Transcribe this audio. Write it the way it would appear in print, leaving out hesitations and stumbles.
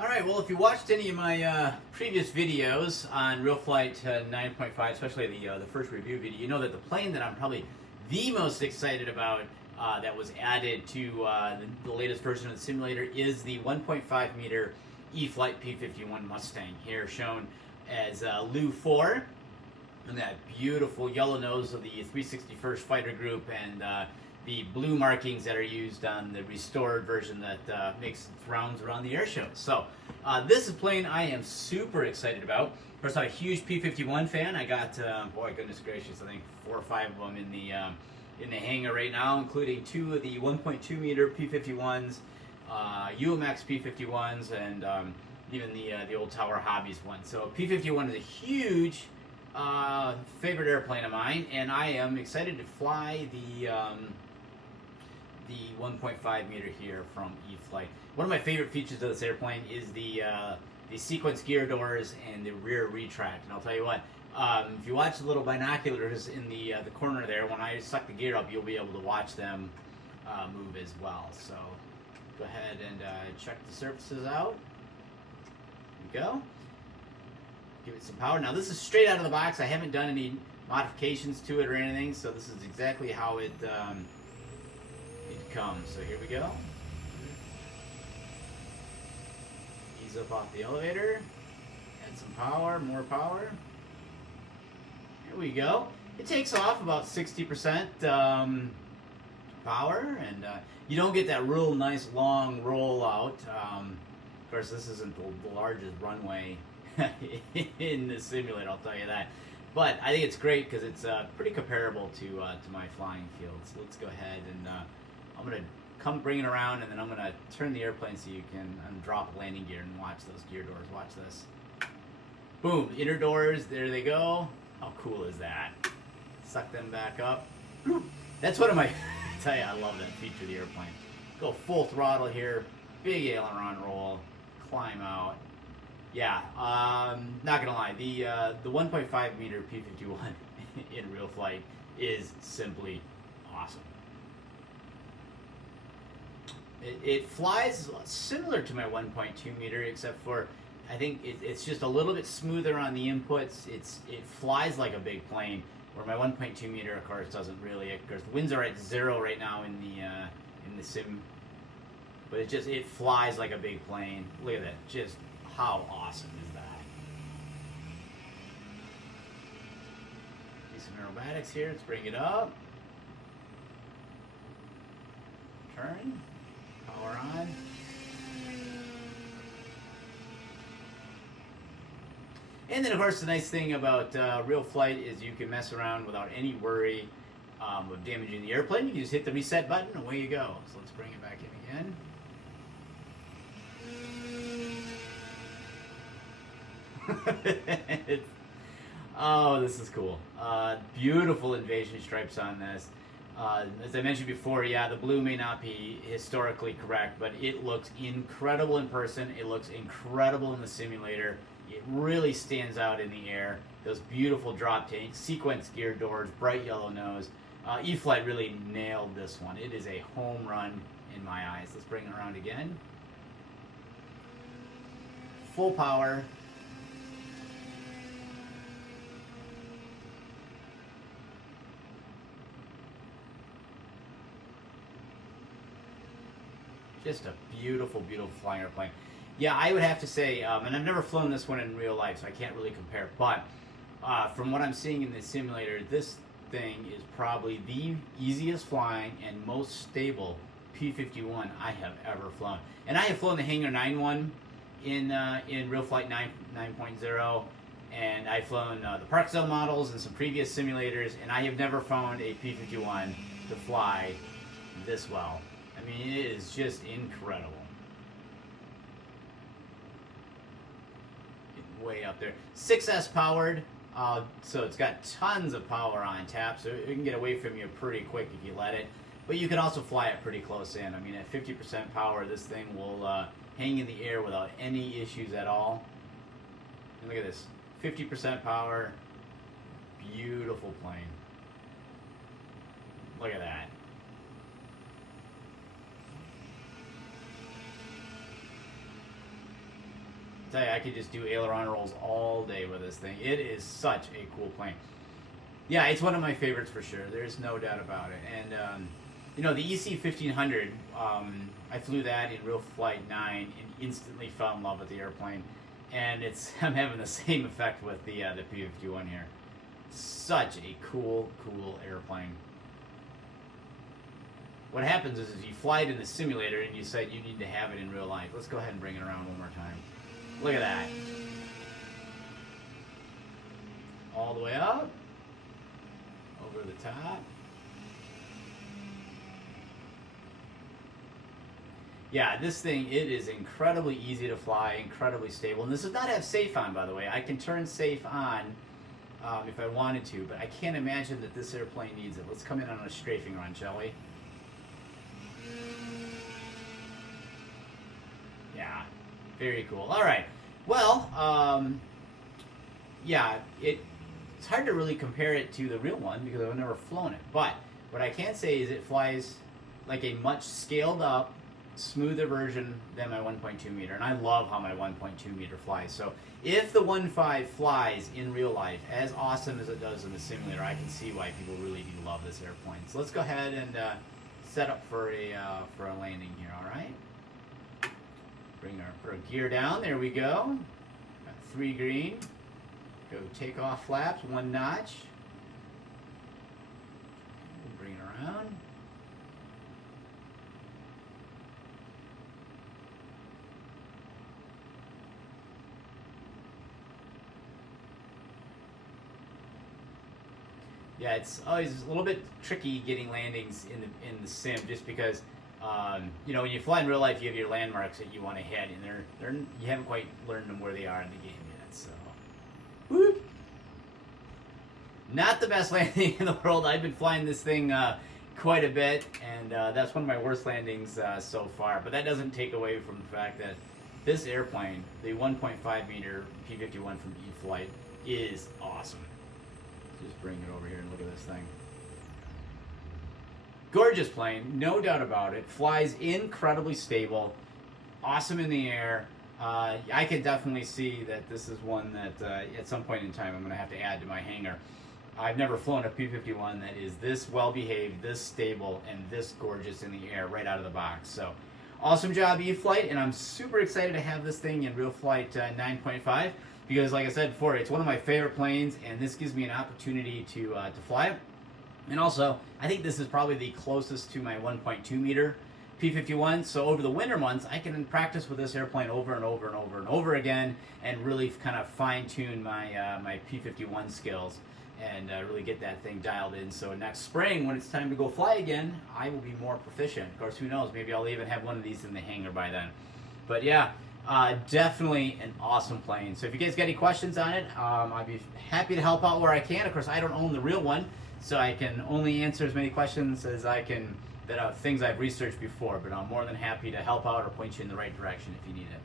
Alright, well if you watched any of my previous videos on RealFlight 9.5, especially the first review video, you know that the plane that I'm probably the most excited about that was added to the latest version of the simulator is the 1.5 meter E-Flite P-51 Mustang, here shown as Lu 4, and that beautiful yellow nose of the 361st Fighter Group, and the blue markings that are used on the restored version that makes rounds around the air show. So this is a plane I am super excited about. Of course, I'm a huge P-51 fan. I got, boy, goodness gracious, I think 4 or 5 of them in the hangar right now, including 2 of the 1.2 meter P-51s, UMX P-51s, and even the old Tower Hobbies one. So P-51 is a huge favorite airplane of mine, and I am excited to fly the 1.5 meter here from E-Flite. One of my favorite features of this airplane is the sequence gear doors and the rear retract. And I'll tell you what, if you watch the little binoculars in the corner there, when I suck the gear up, you'll be able to watch them move as well. So go ahead and check the surfaces out. There you go. Give it some power. Now this is straight out of the box. I haven't done any modifications to it or anything, so this is exactly how it comes. So here we go. Ease up off the elevator. Add some power, more power. Here we go. It takes off about 60% power, and you don't get that real nice long rollout. Of course, this isn't the largest runway in the simulator, I'll tell you that. But I think it's great because it's pretty comparable to my flying field. So let's go ahead and I'm going to come bring it around, and then I'm going to turn the airplane so you can drop landing gear and watch those gear doors. Watch this. Boom, inner doors, there they go. How cool is that? Suck them back up. That's one of my, I tell you, I love that feature of the airplane. Go full throttle here, big aileron roll, climb out. Yeah, not gonna lie, the 1.5 meter P-51 in RealFlight is simply awesome. It flies similar to my 1.2 meter, except for I think it's just a little bit smoother on the inputs. It flies like a big plane, where my 1.2 meter, of course, doesn't really. Of course, the winds are at 0 right now in the sim, but it flies like a big plane. Look at that, just how awesome is that? Do some aerobatics here. Let's bring it up. Turn. Power on. And then, of course, the nice thing about RealFlight is you can mess around without any worry of damaging the airplane. You can just hit the reset button and away you go. So let's bring it back in again. Oh, this is cool. Beautiful invasion stripes on this. As I mentioned before, yeah, the blue may not be historically correct, but it looks incredible in person. It looks incredible in the simulator. It really stands out in the air. Those beautiful drop tanks, sequence gear doors, bright yellow nose. E-Flite really nailed this one. It is a home run in my eyes. Let's bring it around again. Full power. Just a beautiful, beautiful flying airplane. Yeah, I would have to say, and I've never flown this one in real life, so I can't really compare, but from what I'm seeing in the simulator, this thing is probably the easiest flying and most stable P-51 I have ever flown. And I have flown the Hangar 9 one in RealFlight 9.0, and I've flown the Parkzone models and some previous simulators, and I have never found a P-51 to fly this well. I mean, it is just incredible. Way up there. 6S powered, so it's got tons of power on tap, so it can get away from you pretty quick if you let it. But you can also fly it pretty close in. I mean, at 50% power, this thing will hang in the air without any issues at all. And look at this, 50% power, beautiful plane. Look at that. tell you, I could just do aileron rolls all day with this thing. It is such a cool plane. Yeah, it's one of my favorites for sure. There's no doubt about it. And you know, the EC 1500, I flew that in RealFlight 9 and instantly fell in love with the airplane. And I'm having the same effect with the P-51 here. Such a cool airplane. What happens is you fly it in the simulator and you decide you need to have it in real life. Let's go ahead and bring it around one more time. Look at that. All the way up. Over the top. Yeah, this thing, it is incredibly easy to fly, incredibly stable. And this does not have safe on, by the way. I can turn safe on if I wanted to, but I can't imagine that this airplane needs it. Let's come in on a strafing run, shall we? Yeah, very cool. All right. Well, yeah, it's hard to really compare it to the real one because I've never flown it. But what I can say is it flies like a much scaled up, smoother version than my 1.2 meter, and I love how my 1.2 meter flies. So if the 1.5 flies in real life as awesome as it does in the simulator, I can see why people really do love this airplane. So let's go ahead and set up for a landing here. All right, bring our gear down. There we go. Got 3 green. Go take off flaps 1 notch. Bring it around. Yeah, it's always a little bit tricky getting landings in the sim, just because you know, when you fly in real life, you have your landmarks that you want to hit, and you haven't quite learned them where they are in the game yet. So, whoop. Not the best landing in the world. I've been flying this thing quite a bit, and that's one of my worst landings so far. But that doesn't take away from the fact that this airplane, the 1.5 meter P-51 from E-Flite, is awesome. Just bring it over here and look at this thing. Gorgeous plane, no doubt about it. Flies incredibly stable, awesome in the air. I can definitely see that this is one that at some point in time I'm going to have to add to my hangar. I've never flown a P-51 that is this well behaved, this stable, and this gorgeous in the air right out of the box. So awesome job, E-Flite, and I'm super excited to have this thing in RealFlight 9.5. Because, like I said before, it's one of my favorite planes, and this gives me an opportunity to fly it. And also, I think this is probably the closest to my 1.2 meter P-51. So over the winter months, I can practice with this airplane over and over and over and over again, and really kind of fine-tune my my P-51 skills, and really get that thing dialed in. So next spring, when it's time to go fly again, I will be more proficient. Of course, who knows? Maybe I'll even have one of these in the hangar by then. But yeah. Definitely an awesome plane. So if you guys got any questions on it, I'd be happy to help out where I can. Of course, I don't own the real one, so I can only answer as many questions as I can that are things I've researched before. But I'm more than happy to help out or point you in the right direction if you need it.